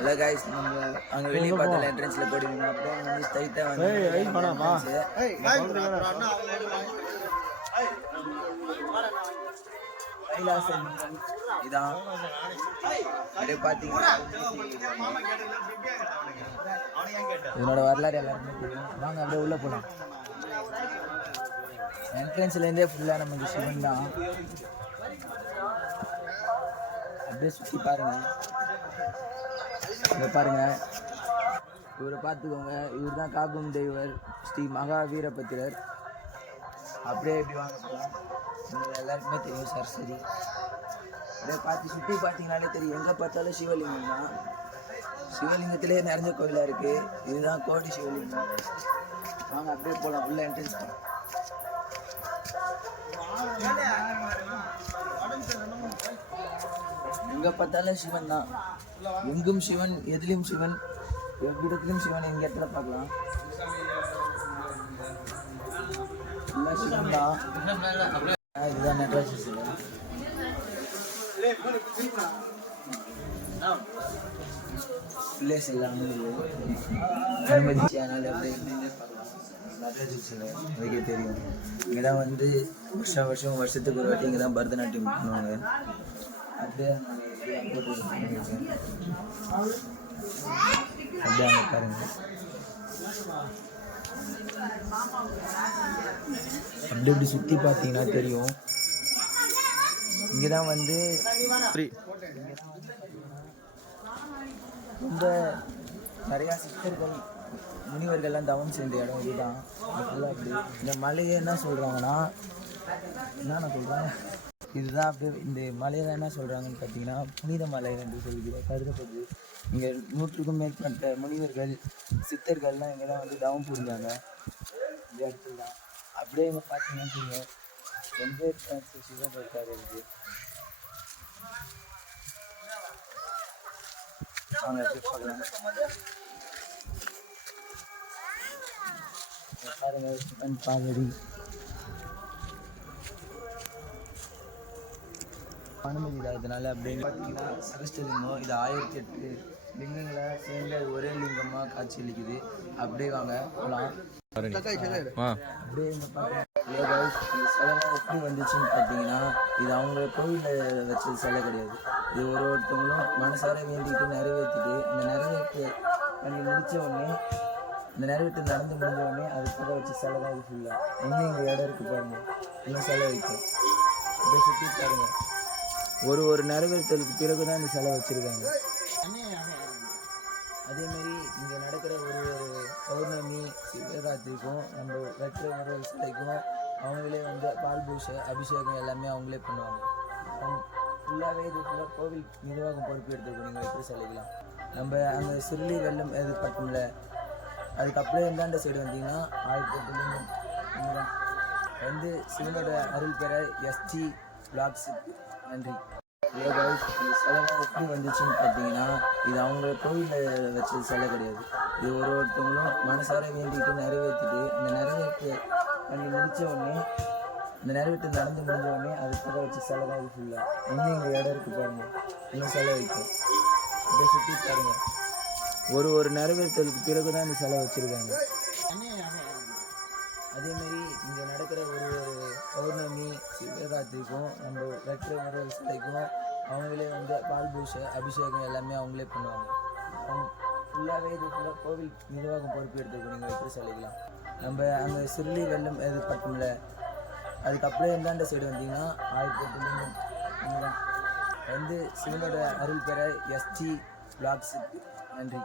Hello guys நம்ம அங்க வெளிய பார்த்தல என்ட்ரன்ஸ்ல போடுவீங்க அப்புறம் வந்து ஸ்ட்ரைட்டா வந்து ஏய் பண்ணாமா கைலாசம் இதான் அப்படியே பாத்தீங்கன்னா இதனோட வரலாறு எல்லாருமே தெரியும். வாங்க அப்படியே உள்ள போலாம். என்ட்ரன்ஸ்ல இருந்தே ஃபுல்லா நமக்கு சிவன் தான். அப்படியே சுத்தி பாருங்க. இங்க பாருங்க, இவரை பார்த்துக்கோங்க. இவர் தான் காக்கும் தெய்வர் ஸ்ரீ மகாவீரபத்திரர். அப்படியே எப்படி வாங்க போகலாம். உங்களுக்கு எல்லாருக்குமே தெரியும் சரஸ்வதி. அப்படியே பார்த்து சுற்றி பார்த்தீங்கனாலே தெரியும். எங்கே பார்த்தாலும் சிவலிங்கம் தான். சிவலிங்கத்திலே நிறைஞ்ச கோயிலாக இருக்குது. இதுதான் கோடி சிவலிங்கம். வாங்க அப்படியே போகலாம். உள்ள என்ட்ரன்ஸ் போகலாம். எங்கே பார்த்தாலும் சிவன் தான். எங்கும் சிவன், எதிலும் சிவன், எவ்விடத்திலும் சிவன். எங்க இடத்துல பார்க்கலாம் சிவன் தான். இதுதான் நடராஜ சிவன். பிளேஸ் எல்லாமே அனுமதி சேனல் அப்படியே நடராஜ சிவன் அதுக்கே தெரியும். இங்கே தான் வந்து வருஷத்துக்கு ஒரு வாட்டி இங்கே தான் பரதநாட்டியம் பண்ணுவாங்க. அப்படியே அப்படியே பாருங்க. அப்படி இப்படி சுற்றி பார்த்தீங்கன்னா தெரியும். இங்கே தான் வந்து இந்த நிறையா சித்தர்கள் முனிவர்கள்லாம் தவம் செஞ்ச இடம் இதுதான். அப்படி இந்த மலையை என்ன சொல்கிறாங்கன்னா என்னென்ன சொல்கிறாங்க இதுதான். அப்படியே இந்த மலையில் என்ன சொல்கிறாங்கன்னு பார்த்தீங்கன்னா புனித மலை என்று சொல்கிறேன் கருதப்படுது. இங்கே 100க்கும் மேற்பட்ட முனிவர்கள் சித்தர்கள்லாம் இங்கே தான் வந்து தவம் புரிஞ்சாங்க இந்த இடத்துல தான். அப்படியே இங்கே பார்த்தீங்கன்னா தெரியும் எந்த சிவன் இருக்காரு இருக்குது. அவங்க எப்படி சொல்லலாம் பாருங்க. சிவன் பாதடி அனுமதி இல்லாததுனால அப்படின்னு பார்த்தீங்கன்னா சகஸ்டலிங்கம். இது 1008 லிங்கங்களை சேர்ந்து ஒரே லிங்கமாக காட்சி அளிக்குது. அப்படியே வாங்க போகலாம். அப்படியே இந்த சிலை எப்படி வந்துச்சுன்னு பார்த்தீங்கன்னா இது அவங்க கோவிலில் வச்ச சிலை கிடையாது. இது ஒருத்தவங்களும் மனசார வேண்டிட்டு நிறைவேற்றிட்டு இந்த நிறைவேற்று பண்ணி முடித்த உடனே இந்த நிறைவேற்று நடந்து முடிஞ்ச உடனே அதுக்காக வச்ச சிலை தான் இது ஃபுல்லாக. இன்னும் இங்கே இடம் இருக்குது பாருங்க. இன்னும் சிலை வைக்கும். அப்படியே சுற்றி பாருங்க. ஒரு நிறைவேற்றலுக்கு பிறகு தான் இந்த சிலை வச்சுருக்காங்க. அதேமாரி இங்கே நடக்கிற ஒரு பௌர்ணமி சிவராத்திரிக்கும் நம்ம வெற்ற ஒரு சிலைக்கும் அவங்களே வந்து பால் பூஜை அபிஷேகம் எல்லாமே அவங்களே பண்ணுவாங்க. ஃபுல்லாகவே இது ஃபுல்லாக கோவில் நிர்வாகம் பொறுப்பு எடுத்துருக்கோம். நீங்கள் எப்படி சிலைக்கலாம் நம்ம அங்கே சுருளி வெள்ளம் இது பட்டோம்ல அதுக்கப்புறம் எந்தாண்ட சைடு வந்தீங்கன்னா 1008 வந்து சிவனோட அருள் பெற எஸ்டி பிளாக்ஸ். நன்றி. இந்த சிலை எப்படி வந்துச்சுன்னு பார்த்தீங்கன்னா இது அவங்க கோவிலில் வச்ச சிலை கிடையாது. இது ஒருத்தவங்களும் மனசார வேண்டிட்டு நிறைவேற்றிட்டு இந்த நிறைவேற்று பண்ணி முடித்த உடனே இந்த நிறைவேற்று நடந்து முடிஞ்ச உடனே அதுக்காக வச்ச சிலை தான் இது ஃபுல்லாக. இன்னும் இங்கே இடம் இருக்குது பாருங்க. இன்னும் சிலை வைக்கும். இதை சுற்றி பாருங்க. ஒரு நிறைவேற்றலுக்கு பிறகு தான் இந்த சிலை வச்சுருக்காங்க. அதேமாரி இங்கே நடக்கிற ஒரு பௌர்ணமி சிவராத்திரிக்கும் நம்ம வெற்ற ஒரு சிலைக்கும் அவங்களே வந்து பால் பூஜை அபிஷேகம் எல்லாமே அவங்களே பண்ணுவாங்க. ஃபுல்லாகவே இது ஃபுல்லாக கோவில் நிர்வாகம் பொறுப்பு எடுத்துருக்கோம். நீங்கள் எப்படி சிலைக்கலாம் நம்ம அங்கே சுருளி வெள்ளம் இது பட்டோம்ல அதுக்கப்புறம் எந்தாண்ட சைடு வந்தீங்கன்னா 1008 வந்து சிவனோட அருள் பெற எஸ்டி பிளாக்ஸ். நன்றி.